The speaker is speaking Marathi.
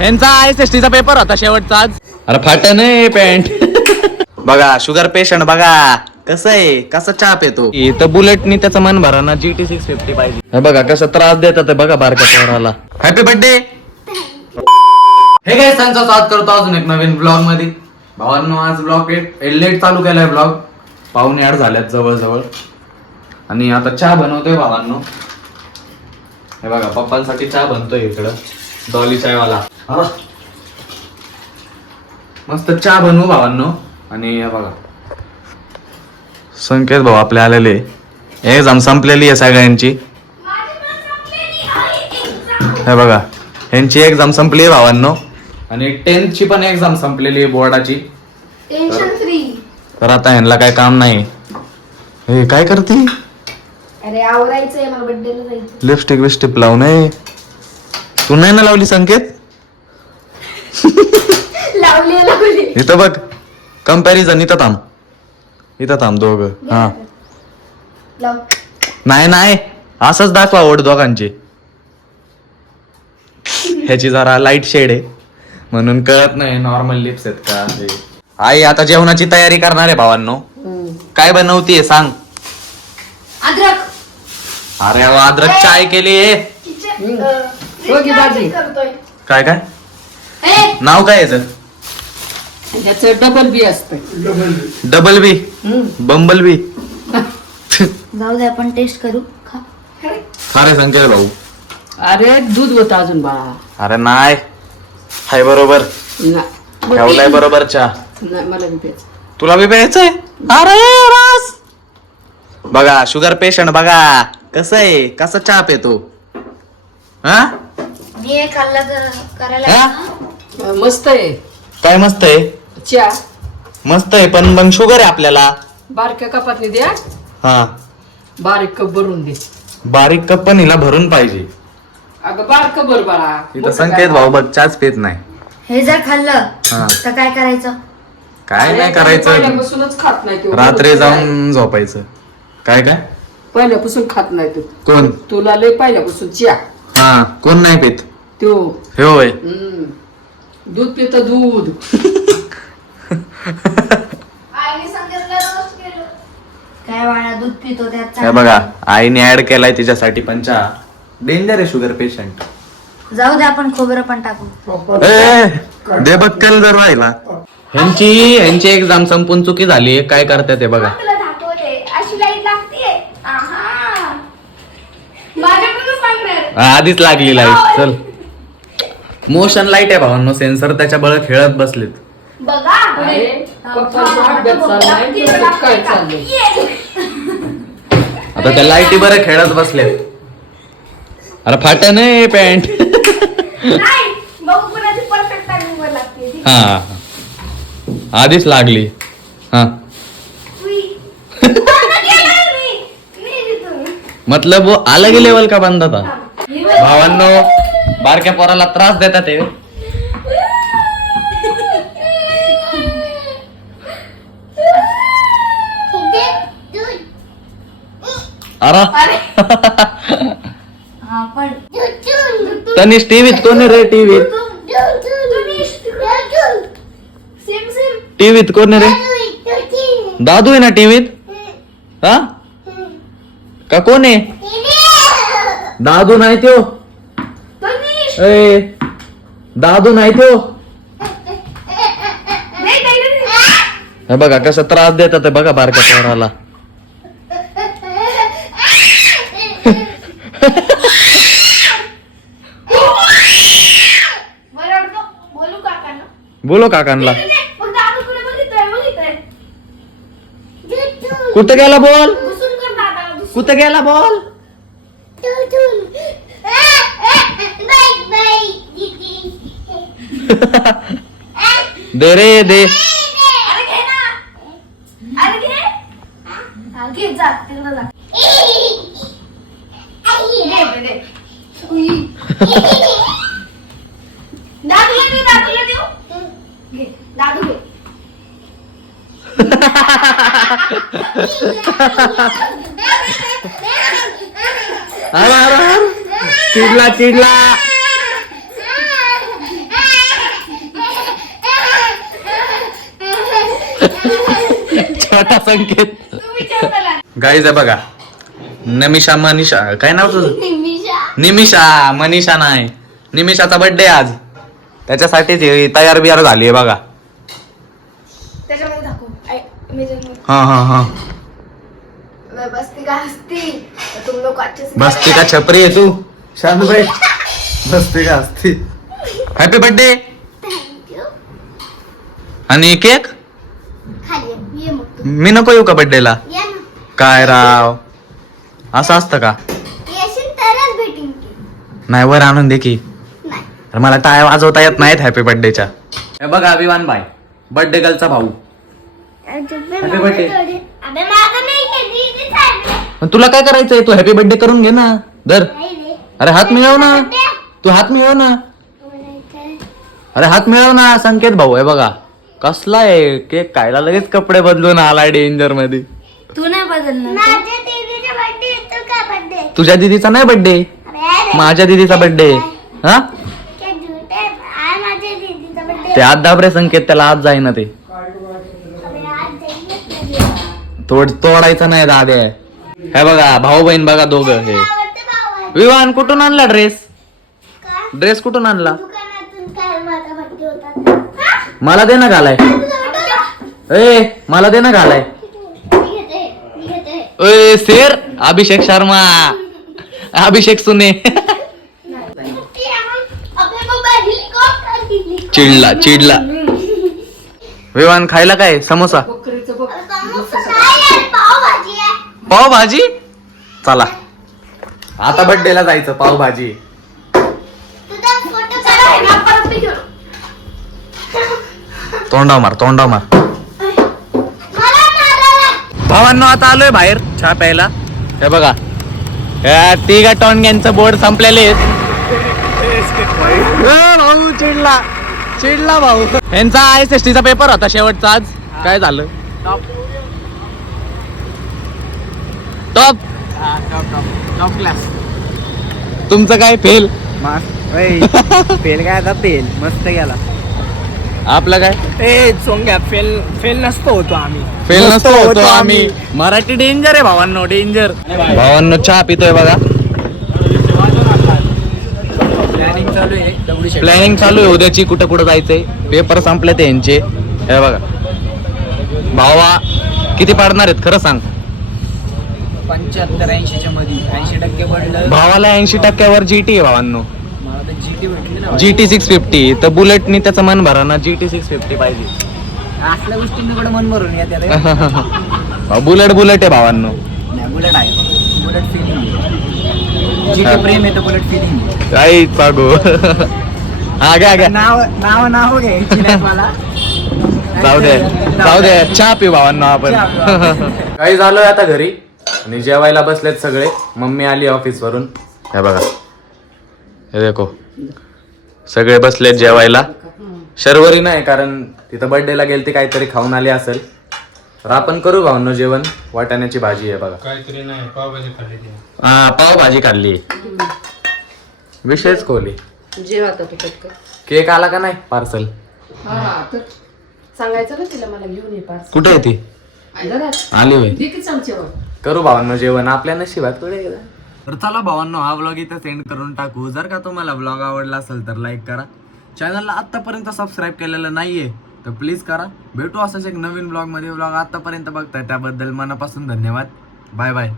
यांचा SST चा पेपर होता शेवटचा आज. अरे फाट नाही पॅन्ट. बघा शुगर पेशंट बघा कसं आहे, कसा चहा पितो. इथं बुलेटनी त्याचं मन भरा ना. GT 650 पाहिजे. हे बघा कसं त्रास देतात बघा बारक्या पोराला. Happy birthday. हे काय त्यांचा स्वागत करतो अजून एक नवीन ब्लॉग मध्ये. भावांनो आज ब्लॉग लेट चालू केलाय ब्लॉग. 7:45 झाल्यात जवळ आणि आता चहा बनवतोय भावांनो. हे बघा पप्पांसाठी चहा बनतोय इकडं डॉली चायवाला. मस्त चहा बनवू भावांनो. आणि हे बघा संकेत भाऊ आपले आलेले. एक्झाम संपलेली आहे सगळ्यांची. हे बघा यांची एक्झाम संपली आहे भावांनो. आणि 10th ची पण एक्झाम संपलेली आहे बोर्डाची. Tension free. तर आता ह्यांना काय काम नाही. हे काय करते. अरे आवरायचंय मला बर्थडेला जायचं. लिपस्टिक विस्टिप लावून आहे. तू नाही ना लावली संकेत. लावली इथं बघ कंपॅरिझन. इथं थांब दोघं. हा लाव. नाही असंच दाखवा ओढ दोघांची. ह्याची जरा लाईट शेड आहे म्हणून कळत नाही नॉर्मल लिप्स आहेत का. आई आता जेवणाची तयारी करणार आहे भावांनो. काय बनवतीये सांग. अद्रक. अरे वा अद्रक चाय केली आहे. काय नाव काय याचं. याचं डबल बी असतं. डबल बी बंबल बी. जाऊ दे आपण टेस्ट करू. खा. खरे संकेत भाऊ. अरे दूध होतं अजून बाळा. अरे नाही हाय बरोबर ठेवलाय बरोबर चहा. नाही मला बी प्यायचं. तुला बी प्यायचंय. अरे रास बघा शुगर पेशंट बघा कसं आहे, कसा चहा पितो. हा मी खाल्ला तर करायला हा? ना. मस्त आहे काय मस्त आहे. चहा. मस्त आहे पण मग शुगर आहे आपल्याला. बारक्या कपातली द्या. हा बारीक कप भरून दे. बारीक कप पण हिला भरून पाहिजे. अगं बारक भर बाळा. तिथं संकेत भाऊ बघ चहाच पित नाही. हे जर खाल्लं हा. तर काय करायचं. काय नाही करायचं. पहिल्यापासूनच खात नाही तो. रात्री जाऊन झोपायचं. काय पहिल्यापासून खात नाही तू. कोण. तुला लय पहिल्यापासून चहा. हा कोण नाही पित. तो हे होय. दूध पित दूध. काय वाळा दूध पितो त्यात. हे बघा आईने ऍड केलाय तिच्यासाठी पण चहा. डेंजर आहे शुगर पेशंट. जाऊ दे आपण खोबरं पण टाकू. दे बक्कल जर राहिला. ह्यांची एक्झाम संपून चुकी झाली. काय करतात ते बघा. तुला दाखवते अशी लाईट लागते. माझ्याकडून सांगणार. आधीच लागली लाईट. चल मोशन लाईट आहे भावांनो. सेन्सर त्याच्या बळ खेळत बसलेत. बघा अरे, पप्पांचा अभ्यास चाललाय, तुझं काय चाललंय? आता त्या लाईटी बरं खेळत बसलेत. अरे फाट नाही पॅन्ट. नाही बघू कुणाची परफेक्ट टायमिंग वर लागते. हा आधीच लागली. हा मतलब वो अलग ही लेवल का बंदा था. भावांनो बारक्या पोराला त्रास देतात ते. अरे तनिष टीव्हीत कोण आहे रे. टीव्हीत कोण आहे रे. दादू आहे ना टीव्हीत. हा का कोण आहे. दादू नाही त्यो. ए दादू नाही त्यो. हे बघा कसं त्रास देतात ते बघा बारक्या पोराला. बोलो काकांना. कुठं गेला बॉल. कुठं गेला बॉल. दे रे दे. दादू घे. चिडला चिडला छोटा संकेत. तू विचार त्याला. गाईज आहे बघा, नमिषा मनीषा काय नाव तुझं? निमिषा मनीषा नाही, निमिषाचा बर्थडे आज, त्याच्यासाठीच ही तयार बियार झाली बघा. त्याच्यामध्ये दाखव. हा हा हा. बस्ती का हस्ती तुम लोग अच्छे से बसती का छपरी आहे तू? शांत बाई, बसती का हसती. Happy birthday. आणि केक खाली ये मग तू. मी नको येऊ का बर्थडेला? या ना. काय राव, असं असतं का? येशील तरच भेटेन की. नाही वर आणून दे की. नाही. अरे मला टाळ्या वाजवता येत नाहीत हॅपी बर्थडेच्या. हे बघा अभिमान भाई, बर्थडे गर्लचा भाऊ. Happy birthday. अबे माझं नाही आहे, दीदीचं आहे. पण तुला काय करायचंय? तू हॅपी बर्थडे करून घे ना. धर. नाही रे. अरे हात मिळव ना, तू हात मिळव ना. अरे हात मिळव ना. संकेत भाऊ आहे बघा, कसला आहे केक खायला, लगेच कपडे बदलून आला डेंजर मध्ये. तू नाही बदलणार. माझ्या दीदीचा बर्थडे तू का बर्थडे? तुझ्या दीदीचा नाही बर्थडे, माझ्या दीदीचा बर्थडे. हा काय झूठ आहे? आज माझ्या दीदीचा बर्थडे. ते आज दाबरे संकेत, त्याला आज जाईना ते. तोडायचं नाही दादे. हे बघा भाऊ बहीण बघा दोघं. हे विवान कुठून आणला ड्रेस? ड्रेस कुठून आणला? दुकानातून काय माझा बर्थडे होता. मला दे ना घालाय. ए मला दे ना घालाय. ए शेर अभिषेक शर्मा, अभिषेक सुने. चिडला चिडला. विवान खायला काय? समोसा, बकरीचं बघ. पावभाजी. चला आता बर्थडेला जायचं, पावभाजी. तोंडाव मार, तोंडाव मार. भावांनो आता आलोय बाहेर चहा प्यायला. हे बघा या तिघा टोणग्यांचं बोर्ड संपलेले आहेत. भाऊ चिडला, चिडला भाऊ. यांचा ISST चा पेपर होता शेवटचा आज. काय झालं? Top class. तुमचं काय फेल? फेल काय आता? फेल मस्त गेला. आपलं काय? ए सोंग्या फेल फेल नसतो होतो आम्ही. फेल नसतो होतो आम्ही. मराठी डेंजर आहे भावांनो, डेंजर. भावांनो चहा पितोय बघा. प्लॅनिंग चालू आहे दगडूशेठ. प्लॅनिंग चालू आहे उद्याची, कुठं कुठं जायचंय. पेपर संपले ते यांचे. हे बघा भावा किती पाडणार आहेत खरं सांग? 75-80 मध्ये 80% पडलं. भावाला 80% GT आहे भावांनो. मला तर GT भेटली ना. GT 650. तर बुलेटनी त्याचं मन भरा ना, GT 650 पाहिजे. असल्या गोष्टींकडे मन भरून घ्या त्याला. बुलेट बुलेट आहे भावांनो. नाही बुलेट आहे, बुलेट फिलिंग. GT प्रेम आहे तर बुलेट फिलिंग. काही चागो. हा घ्या घ्या. नाव नाव नाव घ्यायची नाही मला. जाऊ दे जाऊ दे, चहा पिऊ भावांनो आपण. काही झालोय आता घरी आणि जेवायला बसलेत सगळे. मम्मी आली ऑफिस वरून. हे बघा, हे देखो सगळे बसलेत जेवायला. शर्वरी नाही, कारण तिथं बर्थडेला गेलती, काहीतरी खाऊन आली असेल. तर आपण करू भावनो जेवण. वाटाण्याची भाजी आहे बघा. काहीतरी नाही, पावभाजी खाल्ली ती. हा पावभाजी खाल्ली. विशेष कोहली. जेवा आता तू पटकन. केक आला का नाही पार्सल? हा तर सांगायचं ना तिला, मला घेऊन ये पार्सल. कुठे आहे ती? आली होय. दे की चमच्यावर. करू भावांनो जेवण, आपल्या नशिबात कुठे. तर चला भावांनो, हा व्लॉग इथं सेंड करून टाकू. जर का तुम्हाला व्लॉग आवडला असेल तर लाईक करा. चॅनलला आतापर्यंत सबस्क्राईब केलेलं नाहीये तर प्लीज करा. भेटू असंच एक नवीन व्लॉग मध्ये. व्लॉग आतापर्यंत बघताय त्याबद्दल मनापासून धन्यवाद. Bye bye.